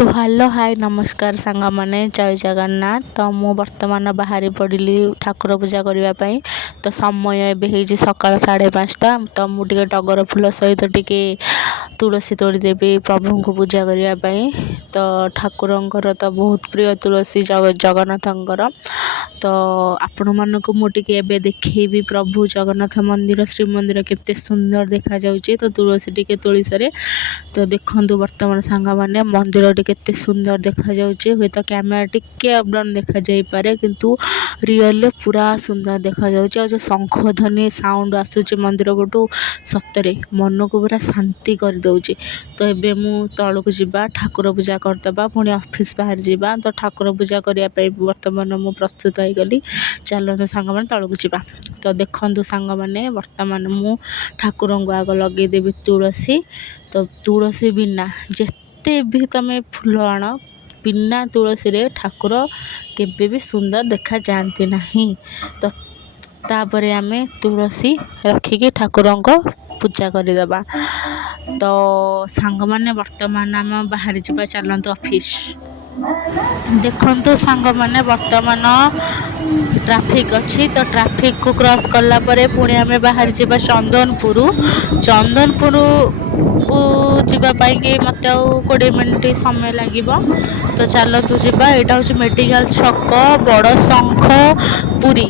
तो hello hi नमस्कार सांग मैंने जय जगन्नाथ। तो मु वर्तमान बाहरी पड़ी ठाकुर पूजा करने। तो समय एवं सकाल 5:30। तो मुझे टगर फूल सहित टिके तुलसी तोड़देवी प्रभु को पूजा करने। तो ठाकुरंकर तो बहुत प्रिय तुलसी जगन्नाथंकर। तो आपण मानक मुझे देखी प्रभु जगन्नाथ मंदिर श्रीमंदिर केते सुंदर देखा जाउची। तो तुलसी टिके तोली सारे तो देखंतु वर्तमान सांग माने मंदिर केते सुंदर देखा जाउची। हुए तो कैमेरा टिके अपडाउन देखा जाई पारे किंतु रियल पूरा सुंदर देखा जाउची। और जो शंख ध्वनि साउंड आसुची मंदिर पटू सतरे मन को पूरा शांति कर दउची। तो एबे मु तळको जिबा ठाकुर पूजा करदबा पुणी ऑफिस बाहर जिबा। तो ठाकुर पूजा करिया पे वर्तमान मु प्रस्तुत होई गली। चलो सांग माने तळको जिबा। तो देखंतु सांग माने वर्तमान मु ठाकुर को आग लगे देबी तुलसी। तो तुलसी बिना जिते भी तमें फूल आण बिना तुलसी रे ठाकुर केबे भी सुंदर देखा जाती नहीं। तो तापरे आमे तुलसी रखिकी ठाकुर को पूजा करदबा। तो सांग माने वर्तमान आम बाहर जावा चलतु ऑफिस। देखंतु सांग माने वर्तमान ट्रैफिक अच्छी। तो ट्रैफिक को क्रॉस कला परे पुणी आमे बाहर जावा चंदनपुर। चंदनपुर को जीवाई कि मत 20 मिनट समय लगे। तो चलतु जावा। यहाँ हूँ मेडिकल छक बड़ शंख पुरी।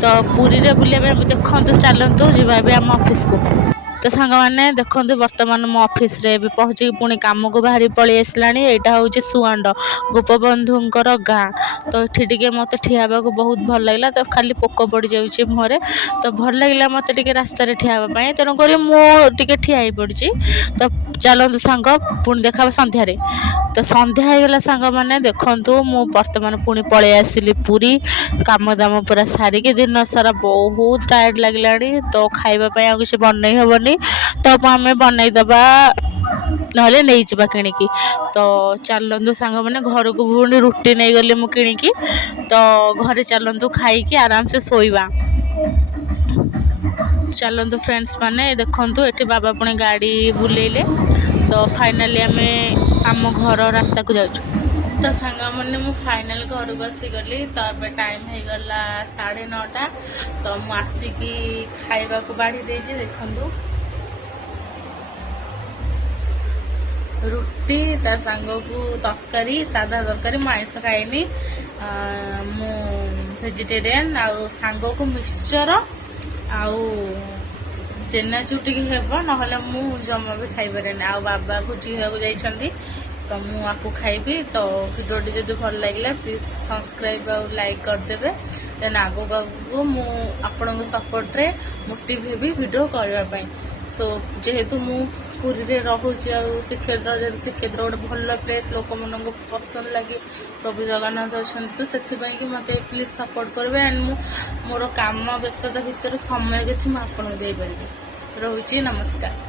तो पुरी रे बुलिया देखते चलतु जावा आम ऑफिस को। तो सांग मैंने देखते वर्तमान मो ऑफिस रे भी पहुँची पुणी कम को बाहरी पलि आसला। यहाँ हूँ सुआंड गोपबंधुंकर गाँ। तो ये मत ठिया को बहुत भल लगे। तो खाली पोक पड़ जाऊँगी मुहर। तो भल लगे मत रास्त ठियावाई तेणुक मुझे ठिया पड़ी। तो चलतु सांग पुणी देखा संध्यारे। तो संध्या होगला सांग मैंने देखु मु वर्तमान पुणी पलि आसली पूरी काम दाम पूरा सारिकी दिन सारा बहुत टायर्ड लगे। तो खावाई आ किसी बनई हेनी। तो आम बनईदबा ना नहीं जा कि। तो चलतु सांग मैंने घर को पुणी रुटी नहीं गली मु कि। तो घरे चलतु खाई आराम से सोइबा। चलतु फ्रेंड्स माने देखंतु एठी बाबा पुणी गाड़ी बुलेले। तो फाइनाली आम घर रास्ता को जाऊँ। तो सांग मैंने मु फाइनाल घर को आसीगली। तो अब टाइम हो गला 9:30। तो मु आसिकी खाइबा को बाढ़ी देछि। देखंतु रुटी ता सांग को तरकारी सादा तरकारी आइस खाइनी। मु वेजिटेरियन आउ सांग को मिक्सचर आउ चेनाचुर हेब ना मु जमा भी खाई पारे। आ बाबा भोजी खाया जाइछंती। तो मु आपको खाइबी। तो वीडियोटी जब भल लगे प्लीज सब्सक्राइब और लाइक करदेवे। देन आगो मु आपण सपोर्ट रे मोटिव हेबी वीडियो करने। सो जेहेतु मु पुरी रे रहूची श्रीक्षेत्र जेहतु श्रीक्षेत्र गोटे भल प्लेस लोक मन को पसंद लगे प्रभु जगन्नाथ अच्छा। तो से मत प्लीज सपोर्ट करेंगे। एंड मोर काम व्यस्तता भितर समय किसी मुझे आपको दे पारि। रोची नमस्कार।